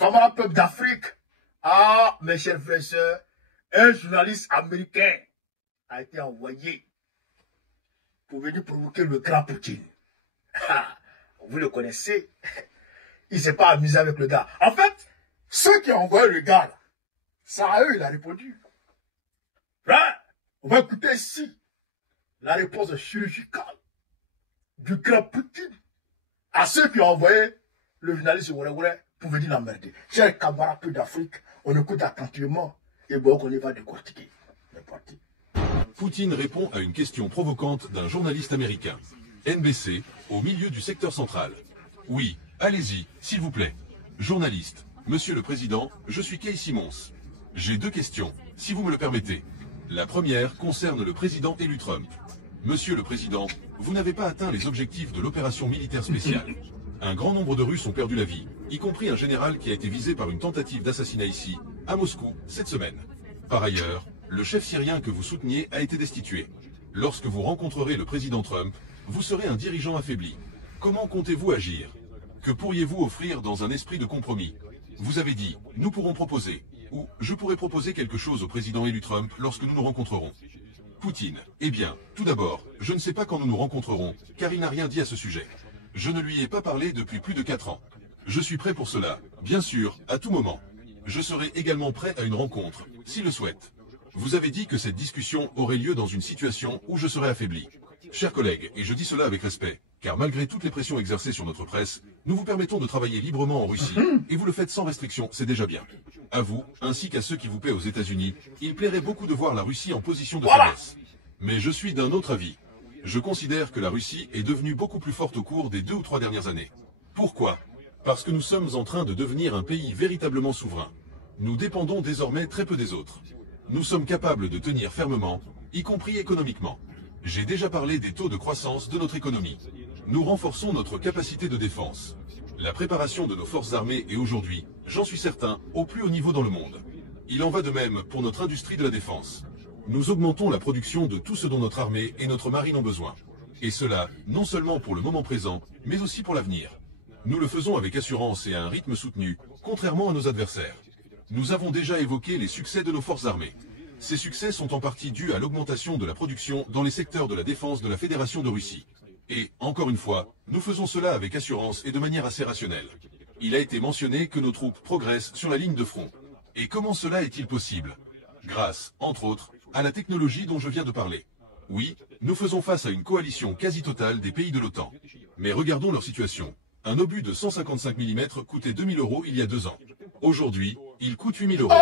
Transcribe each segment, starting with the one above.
camarades peuple d'Afrique, ah, mes chers frères et sœurs, un journaliste américain a été envoyé pour venir provoquer le grand Poutine. Vous le connaissez. Il ne s'est pas amusé avec le gars. En fait, ceux qui ont envoyé le gars, là, ça à eux, il a répondu. Là, on va écouter ici la réponse chirurgicale du grand Poutine à ceux qui ont envoyé le journaliste pour venir l'emmerder. Chers camarades d'Afrique, on écoute attentivement et bon, on y va décortiquer. Poutine répond à une question provocante d'un journaliste américain. NBC, au milieu du secteur central. Oui, allez-y, s'il vous plaît. Journaliste, Monsieur le Président, je suis Kay Simons. J'ai deux questions, si vous me le permettez. La première concerne le président élu Trump. Monsieur le Président, vous n'avez pas atteint les objectifs de l'opération militaire spéciale. Un grand nombre de Russes ont perdu la vie, y compris un général qui a été visé par une tentative d'assassinat ici, à Moscou, cette semaine. Par ailleurs, le chef syrien que vous souteniez a été destitué. Lorsque vous rencontrerez le président Trump, vous serez un dirigeant affaibli. Comment comptez-vous agir? Que pourriez-vous offrir dans un esprit de compromis? Vous avez dit, nous pourrons proposer, ou je pourrais proposer quelque chose au président élu Trump lorsque nous nous rencontrerons. Poutine, eh bien, tout d'abord, je ne sais pas quand nous nous rencontrerons, car il n'a rien dit à ce sujet. Je ne lui ai pas parlé depuis plus de 4 ans. Je suis prêt pour cela, bien sûr, à tout moment. Je serai également prêt à une rencontre, s'il le souhaite. Vous avez dit que cette discussion aurait lieu dans une situation où je serais affaibli. Chers collègues, et je dis cela avec respect, car malgré toutes les pressions exercées sur notre presse, nous vous permettons de travailler librement en Russie, et vous le faites sans restriction, c'est déjà bien. À vous, ainsi qu'à ceux qui vous paient aux États-Unis, il plairait beaucoup de voir la Russie en position de faiblesse. Mais je suis d'un autre avis. Je considère que la Russie est devenue beaucoup plus forte au cours des 2 ou 3 dernières années. Pourquoi? Parce que nous sommes en train de devenir un pays véritablement souverain. Nous dépendons désormais très peu des autres. Nous sommes capables de tenir fermement, y compris économiquement. J'ai déjà parlé des taux de croissance de notre économie. Nous renforçons notre capacité de défense. La préparation de nos forces armées est aujourd'hui, j'en suis certain, au plus haut niveau dans le monde. Il en va de même pour notre industrie de la défense. Nous augmentons la production de tout ce dont notre armée et notre marine ont besoin. Et cela, non seulement pour le moment présent, mais aussi pour l'avenir. Nous le faisons avec assurance et à un rythme soutenu, contrairement à nos adversaires. Nous avons déjà évoqué les succès de nos forces armées. Ces succès sont en partie dus à l'augmentation de la production dans les secteurs de la défense de la Fédération de Russie. Et, encore une fois, nous faisons cela avec assurance et de manière assez rationnelle. Il a été mentionné que nos troupes progressent sur la ligne de front. Et comment cela est-il possible? Grâce, entre autres, à la technologie dont je viens de parler. Oui, nous faisons face à une coalition quasi totale des pays de l'OTAN. Mais regardons leur situation. Un obus de 155 mm coûtait 2 000 € il y a 2 ans. Aujourd'hui, il coûte 8 000 €.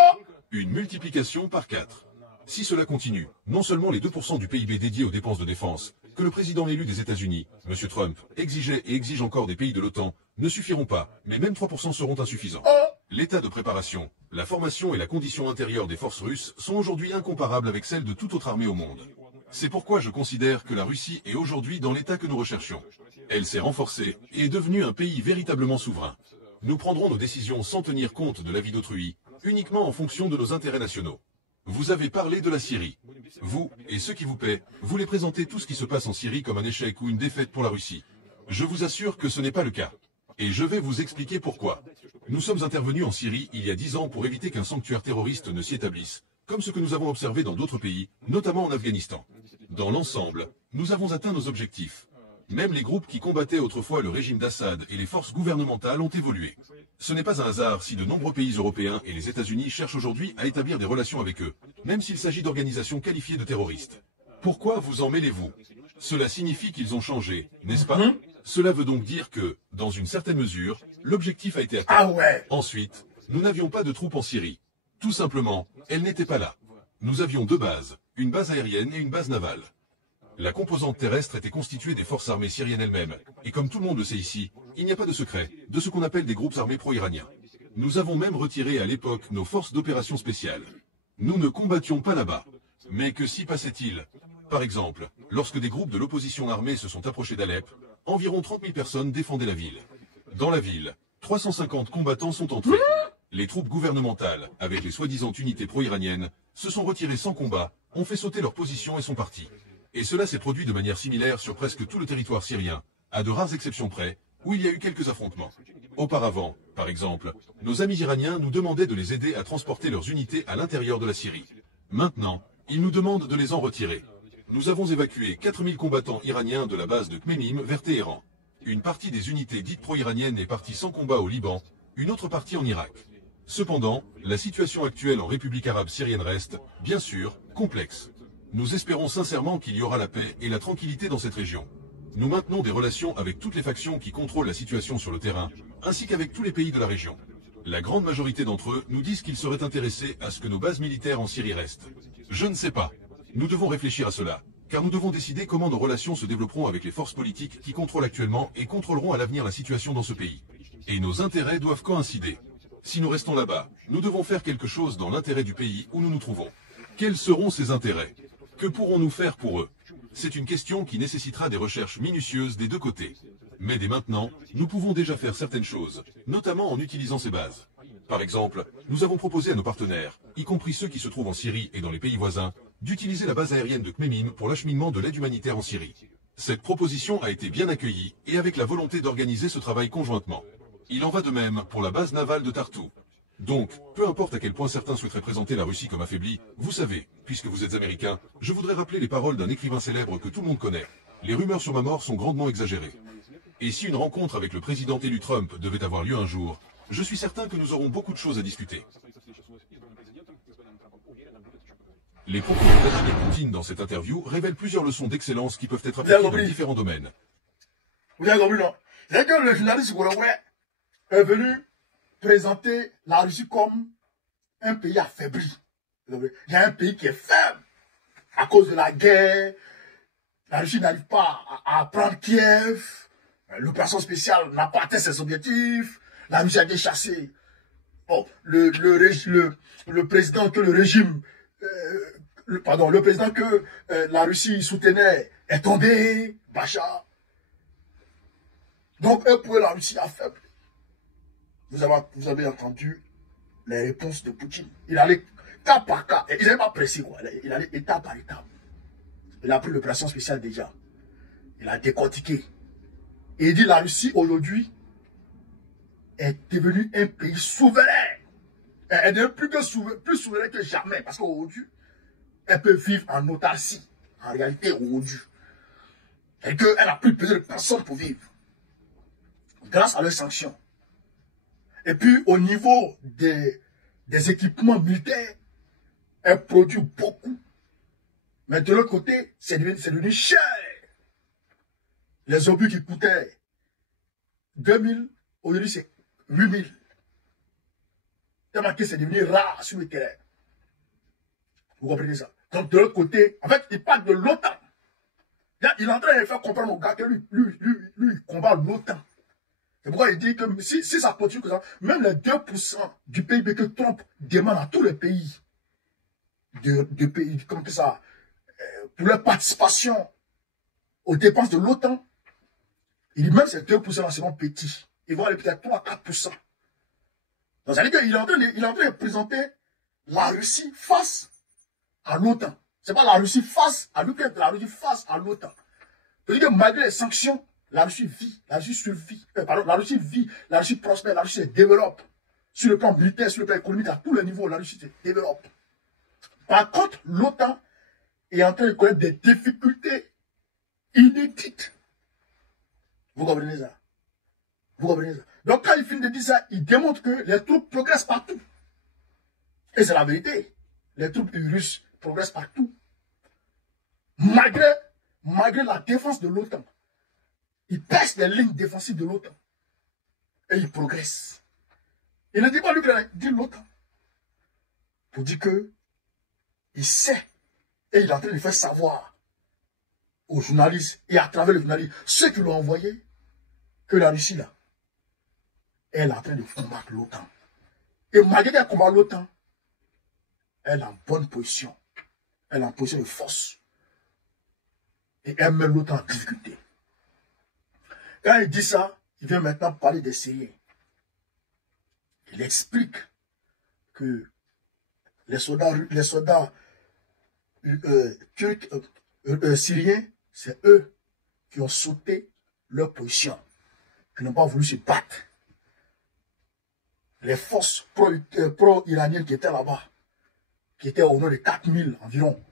Une multiplication par 4. Si cela continue, non seulement les 2% du PIB dédiés aux dépenses de défense, que le président élu des États-Unis, M. Trump, exigeait et exige encore des pays de l'OTAN, ne suffiront pas, mais même 3% seront insuffisants. L'état de préparation, la formation et la condition intérieure des forces russes sont aujourd'hui incomparables avec celles de toute autre armée au monde. C'est pourquoi je considère que la Russie est aujourd'hui dans l'état que nous recherchions. Elle s'est renforcée et est devenue un pays véritablement souverain. Nous prendrons nos décisions sans tenir compte de l'avis d'autrui, uniquement en fonction de nos intérêts nationaux. Vous avez parlé de la Syrie. Vous, et ceux qui vous paient, voulez présenter tout ce qui se passe en Syrie comme un échec ou une défaite pour la Russie. Je vous assure que ce n'est pas le cas. Et je vais vous expliquer pourquoi. Nous sommes intervenus en Syrie il y a 10 ans pour éviter qu'un sanctuaire terroriste ne s'y établisse, comme ce que nous avons observé dans d'autres pays, notamment en Afghanistan. Dans l'ensemble, nous avons atteint nos objectifs. Même les groupes qui combattaient autrefois le régime d'Assad et les forces gouvernementales ont évolué. Ce n'est pas un hasard si de nombreux pays européens et les États-Unis cherchent aujourd'hui à établir des relations avec eux, même s'il s'agit d'organisations qualifiées de terroristes. Pourquoi vous en mêlez-vous? Cela signifie qu'ils ont changé, n'est-ce pas? Cela veut donc dire que, dans une certaine mesure, l'objectif a été atteint. Ensuite, nous n'avions pas de troupes en Syrie. Tout simplement, elles n'étaient pas là. Nous avions 2 bases, une base aérienne et une base navale. La composante terrestre était constituée des forces armées syriennes elles-mêmes, et comme tout le monde le sait ici, il n'y a pas de secret, de ce qu'on appelle des groupes armés pro-iraniens. Nous avons même retiré à l'époque nos forces d'opération spéciales. Nous ne combattions pas là-bas. Mais que s'y passait-il? Par exemple, lorsque des groupes de l'opposition armée se sont approchés d'Alep, environ 30 000 personnes défendaient la ville. Dans la ville, 350 combattants sont entrés. Les troupes gouvernementales, avec les soi-disant unités pro-iraniennes, se sont retirées sans combat, ont fait sauter leur position et sont partis. Et cela s'est produit de manière similaire sur presque tout le territoire syrien, à de rares exceptions près, où il y a eu quelques affrontements. Auparavant, Par exemple, nos amis iraniens nous demandaient de les aider à transporter leurs unités à l'intérieur de la Syrie. Maintenant, ils nous demandent de les en retirer. Nous avons évacué 4000 combattants iraniens de la base de Khmeimim vers Téhéran. Une partie des unités dites pro-iraniennes est partie sans combat au Liban, une autre partie en Irak. Cependant, la situation actuelle en République arabe syrienne reste, bien sûr, complexe. Nous espérons sincèrement qu'il y aura la paix et la tranquillité dans cette région. Nous maintenons des relations avec toutes les factions qui contrôlent la situation sur le terrain, ainsi qu'avec tous les pays de la région. La grande majorité d'entre eux nous disent qu'ils seraient intéressés à ce que nos bases militaires en Syrie restent. Je ne sais pas. Nous devons réfléchir à cela, car nous devons décider comment nos relations se développeront avec les forces politiques qui contrôlent actuellement et contrôleront à l'avenir la situation dans ce pays. Et nos intérêts doivent coïncider. Si nous restons là-bas, nous devons faire quelque chose dans l'intérêt du pays où nous nous trouvons. Quels seront ces intérêts? Que pourrons-nous faire pour eux? C'est une question qui nécessitera des recherches minutieuses des deux côtés. Mais dès maintenant, nous pouvons déjà faire certaines choses, notamment en utilisant ces bases. Par exemple, nous avons proposé à nos partenaires, y compris ceux qui se trouvent en Syrie et dans les pays voisins, d'utiliser la base aérienne de Khmeimim pour l'acheminement de l'aide humanitaire en Syrie. Cette proposition a été bien accueillie et avec la volonté d'organiser ce travail conjointement. Il en va de même pour la base navale de Tartou. Donc, peu importe à quel point certains souhaiteraient présenter la Russie comme affaiblie, vous savez, puisque vous êtes américain, je voudrais rappeler les paroles d'un écrivain célèbre que tout le monde connaît. Les rumeurs sur ma mort sont grandement exagérées. Et si une rencontre avec le président élu Trump devait avoir lieu un jour, je suis certain que nous aurons beaucoup de choses à discuter. Les propos de Vladimir Poutine dans cette interview révèlent plusieurs leçons d'excellence qui peuvent être appliquées dans différents domaines. Vous avez compris, non? C'est que le journaliste Gourouet est venu présenter la Russie comme un pays affaibli. Il y a un pays qui est faible à cause de la guerre. La Russie n'arrive pas à prendre Kiev. L'opération spéciale n'a pas atteint ses objectifs. La Russie a été chassée. Bon, le président que le régime, le président que la Russie soutenait est tombé, Bachar. Donc, eux, pour eux, la Russie est faible. Vous avez entendu les réponses de Poutine. Il allait cas par cas. Il n'avait pas pressé, quoi. Il allait étape par étape. Il a pris l'opération spéciale déjà. Il a décortiqué. Et il dit la Russie, aujourd'hui, est devenue un pays souverain. Elle est plus souveraine que jamais. Parce qu'aujourd'hui, elle peut vivre en autarcie. En réalité, aujourd'hui. Et qu'elle n'a plus besoin de personne pour vivre. Grâce à leurs sanctions. Et puis, au niveau des équipements militaires, elle produit beaucoup. Mais de l'autre côté, c'est devenu cher. Les obus qui coûtaient 2000, aujourd'hui c'est 8000. Tellement que c'est devenu rare sur le terrain. Vous comprenez ça? Donc de l'autre côté, en fait, il parle de l'OTAN. Il est en train de faire comprendre aux gars que lui il combat l'OTAN. C'est pourquoi il dit que si ça continue comme ça, même les 2% du PIB que Trump demande à tous les pays, de pays comme ça, pour leur participation aux dépenses de l'OTAN, il dit même ces 2% c'est petit. Ils vont aller peut-être 3-4%. Donc ça veut dire qu'il est en train de présenter la Russie face à l'OTAN. Ce n'est pas la Russie face à l'Ukraine, la Russie face à l'OTAN. C'est-à-dire que malgré les sanctions, la Russie vit, la Russie survit, la Russie vit, la Russie prospère, la Russie se développe. Sur le plan militaire, sur le plan économique, à tous les niveaux, la Russie se développe. Par contre, l'OTAN est en train de connaître des difficultés inédites. Vous comprenez ça? Vous comprenez ça? Donc quand il finit de dire ça, il démontre que les troupes progressent partout. Et c'est la vérité. Les troupes russes progressent partout. Malgré la défense de l'OTAN. Il pèse les lignes défensives de l'OTAN. Et il progresse. Il ne dit pas l'Ukraine, il dit l'OTAN. Pour dire que il sait. Et il est en train de faire savoir aux journalistes et à travers les journalistes, ceux qui l'ont envoyé, que la Russie là, elle est en train de combattre l'OTAN. Et malgré qu'elle combat l'OTAN, elle est en bonne position. Elle est en position de force. Et elle met l'OTAN en difficulté. Quand il dit ça, il vient maintenant parler des Syriens. Il explique que les soldats turcs, syriens, c'est eux qui ont sauté leur position, qui n'ont pas voulu se battre. les forces pro-iraniennes qui étaient là-bas, qui étaient au nombre de 4000 environ,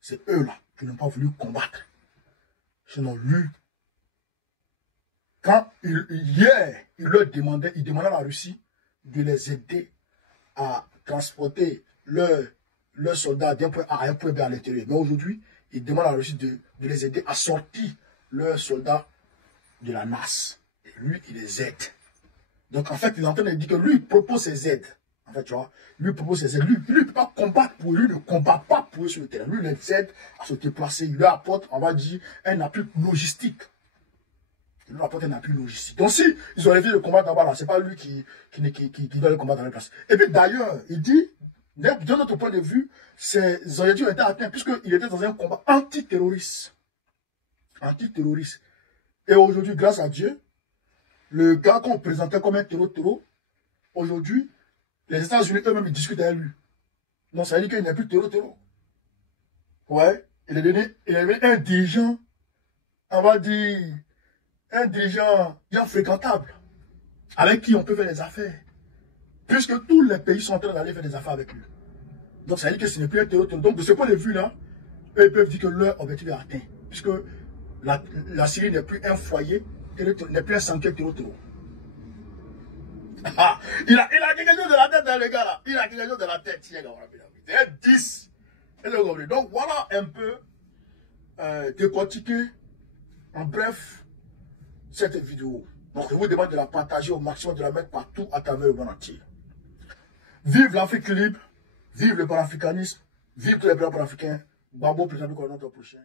c'est eux-là qui n'ont pas voulu combattre. Sinon, lui, quand hier, il demandait à la Russie de les aider à transporter leurs soldats d'un point A à un point B à l'intérieur. Mais aujourd'hui, il demande à la Russie de les aider à sortir leurs soldats de la NAS. Et lui, il les aide. Donc, en fait, il est en train de dire que lui, il propose ses aides. En fait, tu vois, lui propose ses aides. Lui, il ne peut pas combattre pour eux. Lui, ne combat pas pour eux sur le terrain. Lui, il les aide à se déplacer. Il leur apporte, on va dire, un appui logistique. Il leur apporte un appui logistique. Donc, si ils ont envie de combattre là-bas, ce n'est pas lui qui doit le combattre dans la place. Et puis, d'ailleurs, il dit, de notre point de vue, ces objectifs ont été atteints puisqu'il était dans un combat antiterroriste. Antiterroriste. Et aujourd'hui, grâce à Dieu, le gars qu'on présentait comme un terreau, aujourd'hui, les États-Unis eux-mêmes discutent avec lui. Donc ça veut dire qu'il n'est plus terreau. Ouais, il est devenu un dirigeant, on va dire, un dirigeant bien fréquentable, avec qui on peut faire des affaires. Puisque tous les pays sont en train d'aller faire des affaires avec lui. Donc ça veut dire que ce n'est plus un terreau. Donc de ce point de vue-là, eux ils peuvent dire que leur objectif est atteint. Puisque la Syrie n'est plus un foyer, n'est plus un sanctuaire terreau. Ah, il a quelque chose de la tête, hein, le gars là. Il a quelque chose de la tête. C'est un 10. Donc voilà un peu décortiquer en bref cette vidéo. Donc je vous demande de la partager au maximum, de la mettre partout à travers le monde entier. Vive l'Afrique libre, vive le panafricanisme, vive tous les blancs panafricains. Babo, président du prochain.